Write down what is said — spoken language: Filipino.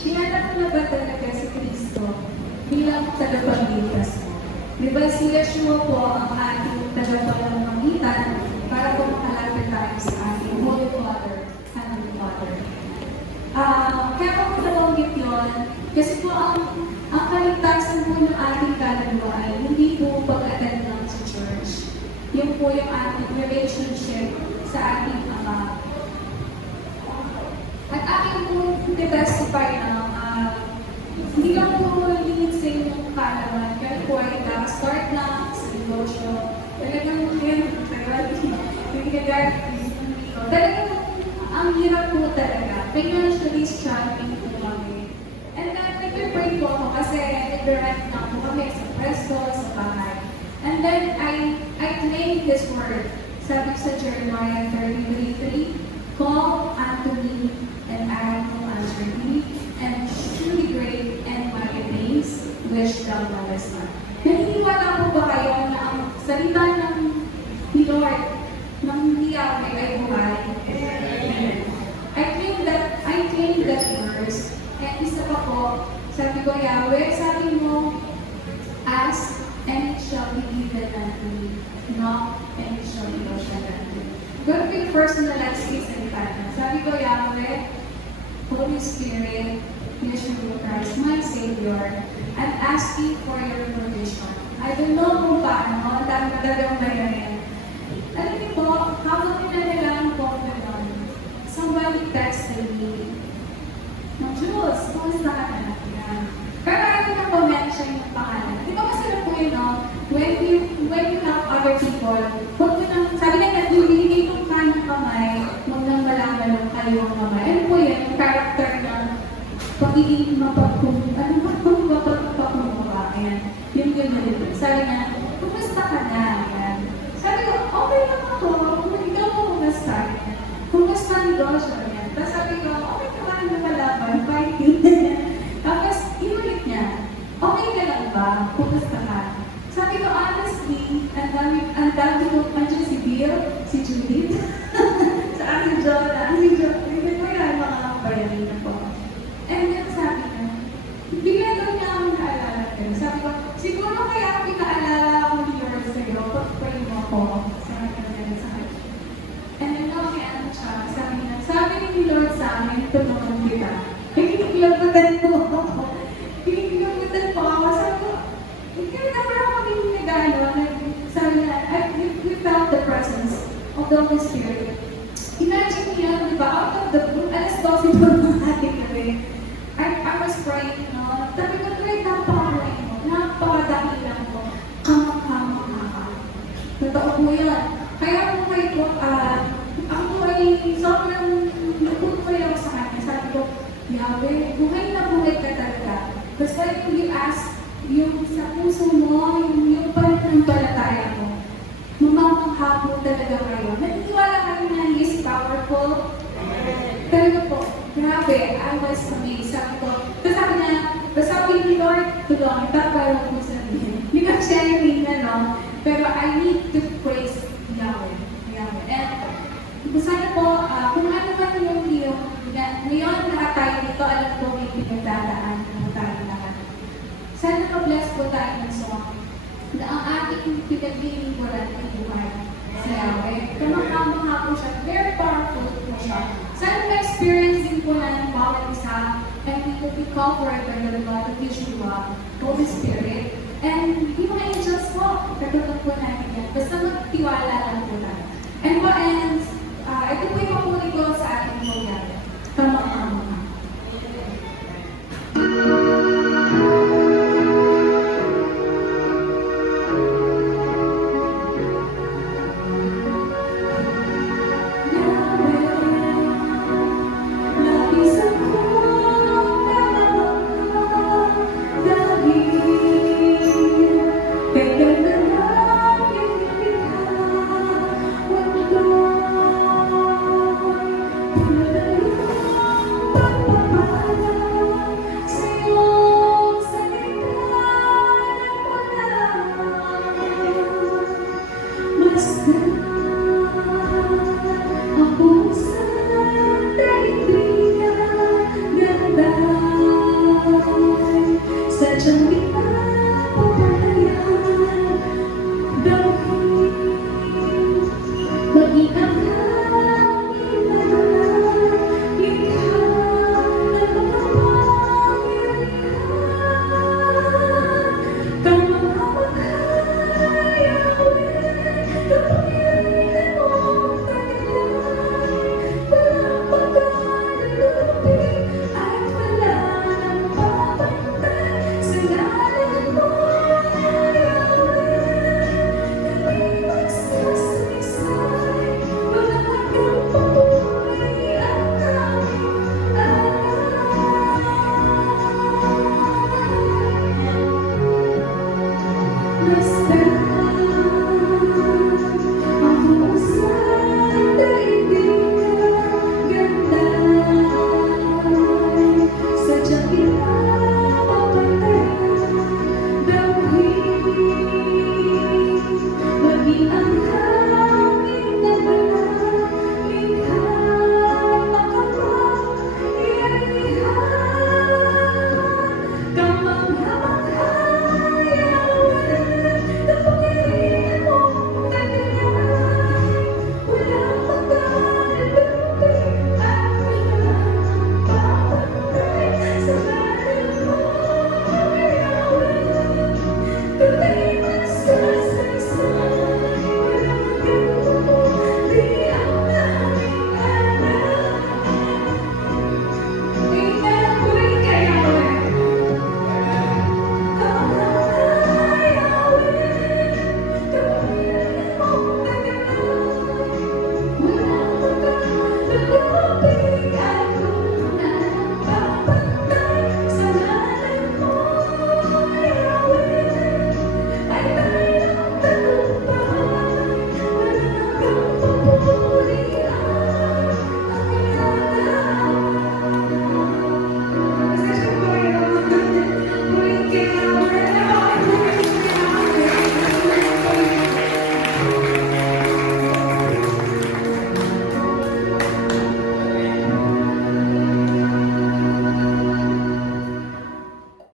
Hinanap mo na ba talaga si Kristo bilang tagapagligtas mo? Di ba si Yeshua po ang ating tagapagpamagitan para po makalapit tayo sa ating Holy Father, Heavenly Father. Kaya ako nabanggit yun, kasi po ang kaligtasan po ng ating kaluluwa ay hindi po pag-attend lang sa church. Yun po yung ating relationship sa ating Ama. At aking po testify na hindi lang po lingid sa inyong kaalaman, kaya po ay start na sa devotion. Talagang talagang ang hirap po talaga. Financially struggling po kami. And then, nag-pray po ako kasi nag-direct na po kami sa presto, sa bahay. And then, I claimed this word. Sabi sa Jeremiah 33:3, "Call unto me, and I will answer thee, and shew thee great and mighty things which thou knowest not." Naniniwala po ba kayo na ang salita ng Lord, ng Yahweh ay buhay? I claim that verse. And isa pa po, sabi ko, Yahweh, sabi mo, ask, and it shall be given unto you. Knock, and it shall be opened unto you. Going to personalize this and pattern. Sabi ko, Yahweh, Holy Spirit, Yeshua Christ, my Savior, I'm asking for your provision. I don't know kung paano, ang dami talagang bayarin. Alam niyo po, habang pinanilang po ako nun, somebody texted me, Jules, kumusta ka na? Yan. Pero ayaw na po-mention yung pangalan. Di ba masarap po yun, no? When you help other people, huwag mo nang, sabi nga, nagbibigay ng kanang kamay, huwag nang malaman ng kaliwang kamay. Ano po yan? Yung character na pagiging mapagpapumuka. Ayan. Yung yun. Sabi nga, kumusta ka na? Ayan. Sabi ko, okay lang ako. Kung ikaw mo kumusta. Kumusta ang negosyo? Ayan. Tapos sabi ko, okay ka ba na malaman? Fighting. Tapos, inulit niya, okay ka lang ba? Kumusta ka? Sabi ko, honestly, ang dami ko, andyan si Bill, si Judith, sa aking Jonah, hindi ko yan mga bayanin na po. And then sabi niya, bigyan daw niya akong naalala ko. Sabi ko, siguro kaya pinaalala ako ni Lord sa'yo, pag-pray mo ako. Sabi ko niya sa akin. And then ano siya, sabi ni Lord sa amin, tulungan kita. Kinikilabutan po ako. Kinikilabutan po ako. Sabi ko, kaya naman ako nagano, sabi niya, we felt the presence of the Holy Spirit. Imagine niya, di ba, out of the blue, alas 12 po ng ating gabi. I was praying, no? Sabi ko, Lord, napakawin mo, napakadami lang po. Kamang-kamang. Totoo po yan. Kaya po kayo, ako ay sobrang naputoy ako sa kanya. Sabi ko, Yahweh, buhay na buhay ka talaga. Basta yung you ask, yung sa puso mo, yung pananampalataya mo, mamamangha po talaga kayo. Naniniwala kayo na He is powerful? Talaga po, grabe, I was amazed. Sabi ko, tapos sabi niya, sabi ni Lord, tulungan, tapos mo sabihin. Hindi ka sharing na, no? Pero I need to praise Yahweh. And sana po, kung ano man yung ngayon lahat tayo dito, alam ko may pinagdadaan na tayo lahat. Sana ma-bless po tayo ng song na ang ating pinaglilingkuran ng buhay sa Yahweh. Kamang-kamang po siya, very powerful po siya. Sana ma-experience din po na ng bawat isa, and we will be covered by the blood of Yeshua, Holy Spirit, and yung mga angels po, katutok po natin yan. Basta magtiwala lang po tayo. And ito po yung makunin ko sa ating